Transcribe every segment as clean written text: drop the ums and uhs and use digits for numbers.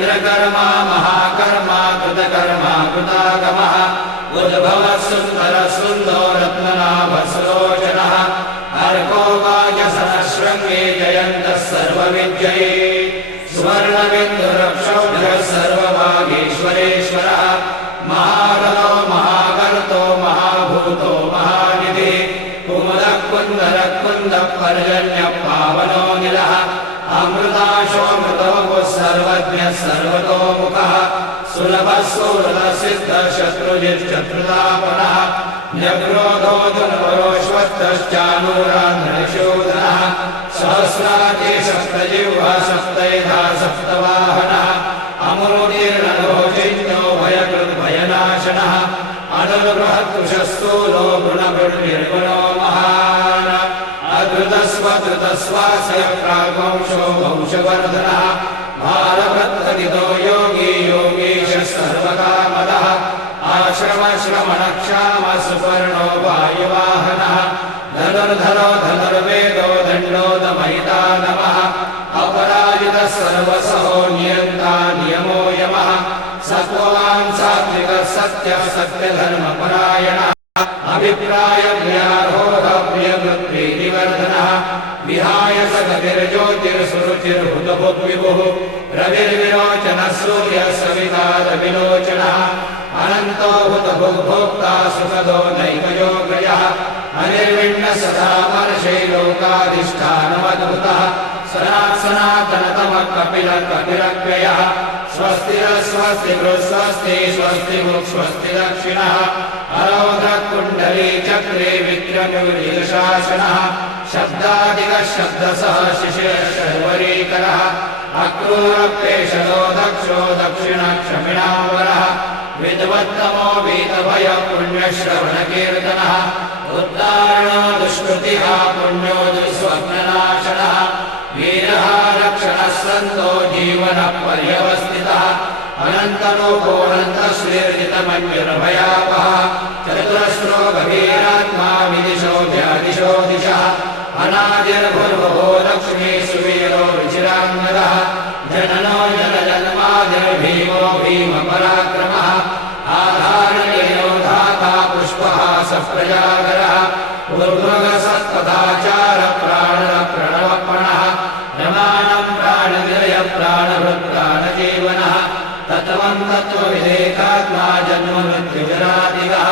इंद्रकर्मा महाकर्मा कृतकर्मा कृतागमः उद्भवः सुन्दरः सुन्दो रत्ननाभः सुलोचनः अर्को वाजसनशृङ्गे जयन्तः सर्वविद्यये सुवर्णबिन्दुरक्षोभ्यः सर्वभागेश्वरेश्वरः महागणो महागर्तो महाभूतो महानिधिः कुमुदः कुन्दरः कुन्दः पर्जन्यः पावनो निलः अमृताशोऽमृतवपुः सर्वज्ञः सर्वतोमुखः सुलभः सुहृदः सिद्धः शत्रुजिच्चत्रुतापनः न्यक्रोधो दुर्वरोश्वत्तश्चानूरान्धशूदनः सहस्राति सप्तजिह्वा सप्तैधा सप्तवाहनः अमूर्तिर्नलोचिन्यो भयकृद्भयनाशनः अनुर्बृहत्कृशस्थूलो गुणभृद्निर्गुणो महान् अधृतस्वधृतस्वास्य प्राग्वंशो वंशवर्धनः भारभद्रदितो योगी योगीशः सर्वकामदः आश्रमश्रमणक्षामः सुपर्णो वायुवाहनः धनुर्धरो धनुर्वेदो दण्डोदमयिता नमः अपराजितः सर्वसहो नियन्ता नियमो यमः सत्त्ववान् सात्विकः सत्यः सत्यधर्मपरायणः अभिप्रायप्रियार्होधप्रियवृत्प्रीतिवर्धनः विहाय स गतिर्ज्योतिर्सुरुचिर्हुतभुग्विभुः रविर्विरोचनः सूर्यः सविता रविलोचनः अनन्तो हुतभुग्भोक्ता सुखदो नैकयोग्रयः अनिर्विण्णः सदा वर्षे लोकाधिष्ठानमद्भुतः सनातनतमः कपिलः कपिलव्ययः स्वस्तिरस्वस्ति स्वस्ति स्वस्ति स्वस्ति दक्षिणः अरौद्रः कुण्डली चक्रे विक्रमशासनः शब्दादिकः शब्दसः शिशिरः शर्वरीकरः अक्रूरप्रेषदो दक्षो दक्षिणक्षमिणावरः विद्वत्तमो वीतभयः पुण्यश्रवणकीर्तनः उद्धारणो दुष्कृतिः पुण्यो दुःस्वप्ननाशनः वीरः रक्षणः सन्तो जीवनः पर्यवस्थितः अनन्तरूपोऽनन्तश्रीर्जितमन्युर्भयापः चतुरस्रो गभीरात्मा विदिशो व्यादिशो दिशः अनादिर्भुर्भुवो लक्ष्मी सुवीरो रुचिराङ्गदः जननो जनजन्मादिर्भीमो भीमपराक्रमः आधारणीयो धाता पुष्पः सप्रजागरः उर्ध्वगसत्पदाचारः प्राणः प्रणवप्रणः रमाणं प्राणनिलयः प्राणभृत्प्राणजीवनः तत्त्वं तत्त्वविदेकात्मा जन्ममृत्युजरादिगः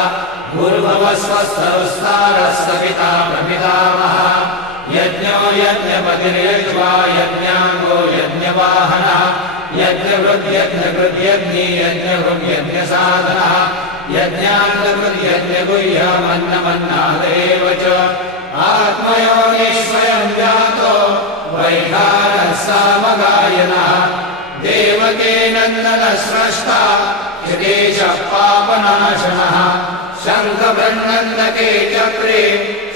भूर्भुवस्वस्तरुस्तारः सविता प्रपितामहः यज्ञो यज्ञपतिर्यज्वा यज्ञाङ्गो यज्ञवाहनः यज्ञकृद्यज्ञकृद्यज्ञी यज्ञभृग्यज्ञसाधनः यज्ञाङ्गकृद्यज्ञगुह्यमन्नमन्नादेव च आत्मयोगीश्वरं जातो वैखानः सामगायनः देवके नन्दनः स्रष्टा पापनाशनः शङ्खभृन्नन्दके चक्रे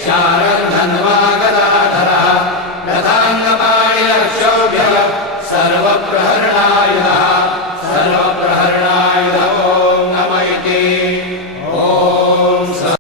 शारदा